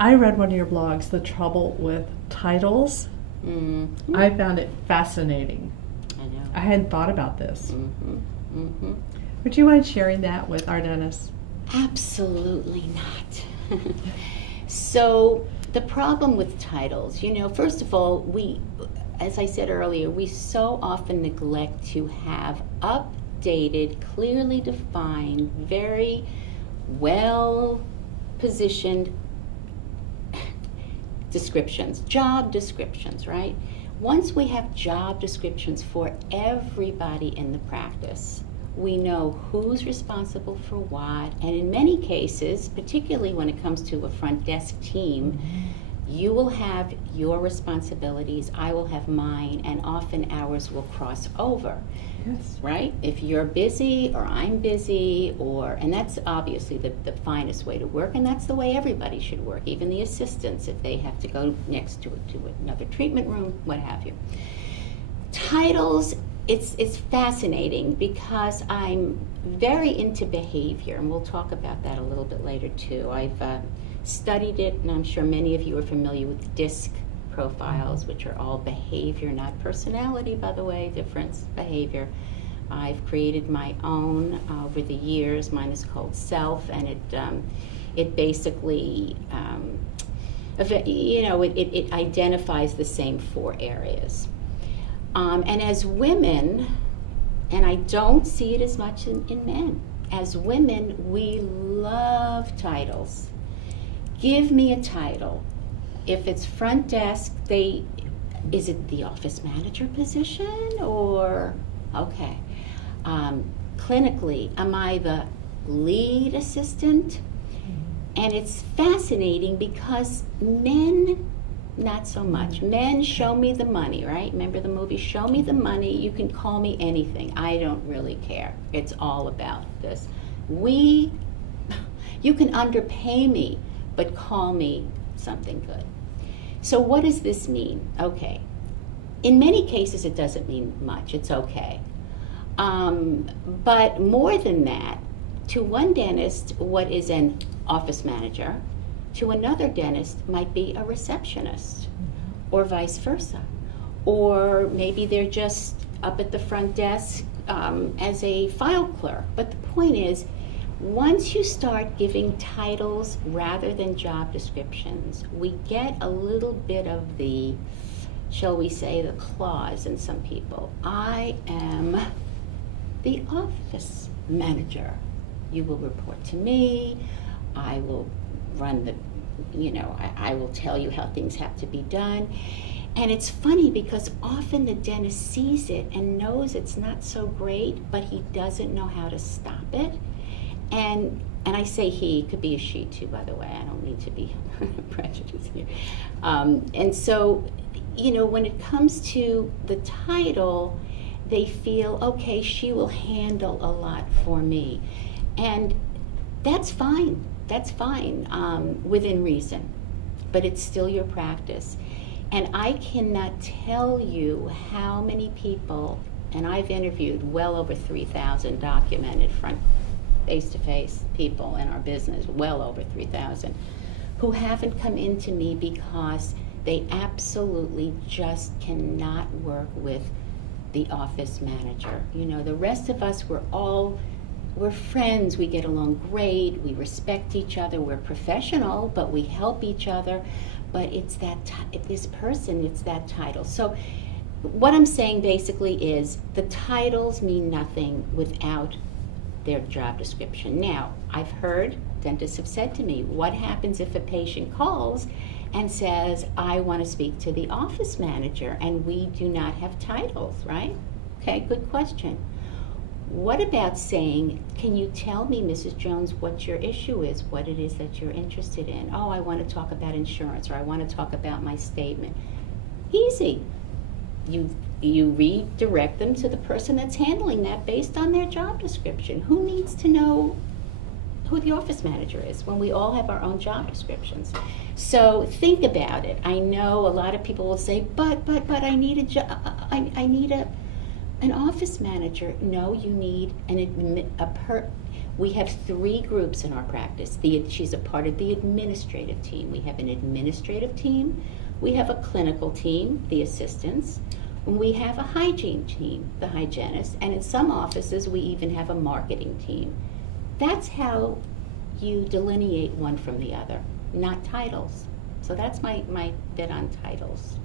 I read one of your blogs, The Trouble with Titles. Mm-hmm. I found it fascinating. I know. I hadn't thought about this. Mm-hmm. Mm-hmm. Would you mind sharing that with our dentists? Absolutely not. So the problem with titles, first of all, as I said earlier, we so often neglect to have updated, clearly defined, very well positioned descriptions, job descriptions, right? Once we have job descriptions for everybody in the practice, we know who's responsible for what, and in many cases, particularly when it comes to a front desk team, you will have your responsibilities, I will have mine, and often ours will cross over. Yes. Right? If you're busy or I'm busy, and that's obviously the finest way to work, and that's the way everybody should work, even the assistants if they have to go next to another treatment room, what have you. Titles, it's fascinating because I'm very into behavior, and we'll talk about that a little bit later too. I've studied it, and I'm sure many of you are familiar with DISC profiles, which are all behavior, not personality, by the way, difference, behavior. I've created my own over the years. Mine is called Self, and it basically, it identifies the same 4 areas. And as women, and I don't see it as much in men, as women, we love titles. Give me a title. If it's front desk, is it the office manager position or, okay. Clinically, am I the lead assistant? And it's fascinating because men, not so much. Men, show me the money, right? Remember the movie, Show Me the Money, you can call me anything. I don't really care. It's all about this. You can underpay me, but call me something good. So what does this mean? Okay. In many cases, it doesn't mean much. It's okay. But more than that, to one dentist, what is an office manager, to another dentist might be a receptionist, or vice versa. Or maybe they're just up at the front desk as a file clerk. But the point is, once you start giving titles rather than job descriptions, we get a little bit of the, shall we say, the clause in some people. I am the office manager. You will report to me. I will run I will tell you how things have to be done. And it's funny because often the dentist sees it and knows it's not so great, but he doesn't know how to stop it. And I say he, could be a she too, by the way. I don't mean to be prejudiced here. And so, when it comes to the title, they feel, okay, she will handle a lot for me. And that's fine. That's fine within reason. But it's still your practice. And I cannot tell you how many people, and I've interviewed well over 3,000 documented front face-to-face people in our business, well over 3,000, who haven't come into me because they absolutely just cannot work with the office manager. The rest of us, we're friends, we get along great, we respect each other, we're professional, but we help each other. But it's this person, it's that title. So what I'm saying basically is the titles mean nothing without their job description. Now, I've heard, dentists have said to me, what happens if a patient calls and says, I want to speak to the office manager, and we do not have titles, right? Okay, good question. What about saying, can you tell me, Mrs. Jones, what your issue is, what it is that you're interested in? Oh, I want to talk about insurance, or I want to talk about my statement. Easy. You redirect them to the person that's handling that based on their job description. Who needs to know who the office manager is when we all have our own job descriptions? So think about it. I know a lot of people will say, but I need an office manager. No, you need We have 3 groups in our practice. She's a part of the administrative team. We have an administrative team, we have a clinical team, the assistants, we have a hygiene team, the hygienists, and in some offices we even have a marketing team. That's how you delineate one from the other, not titles. So that's my bit on titles.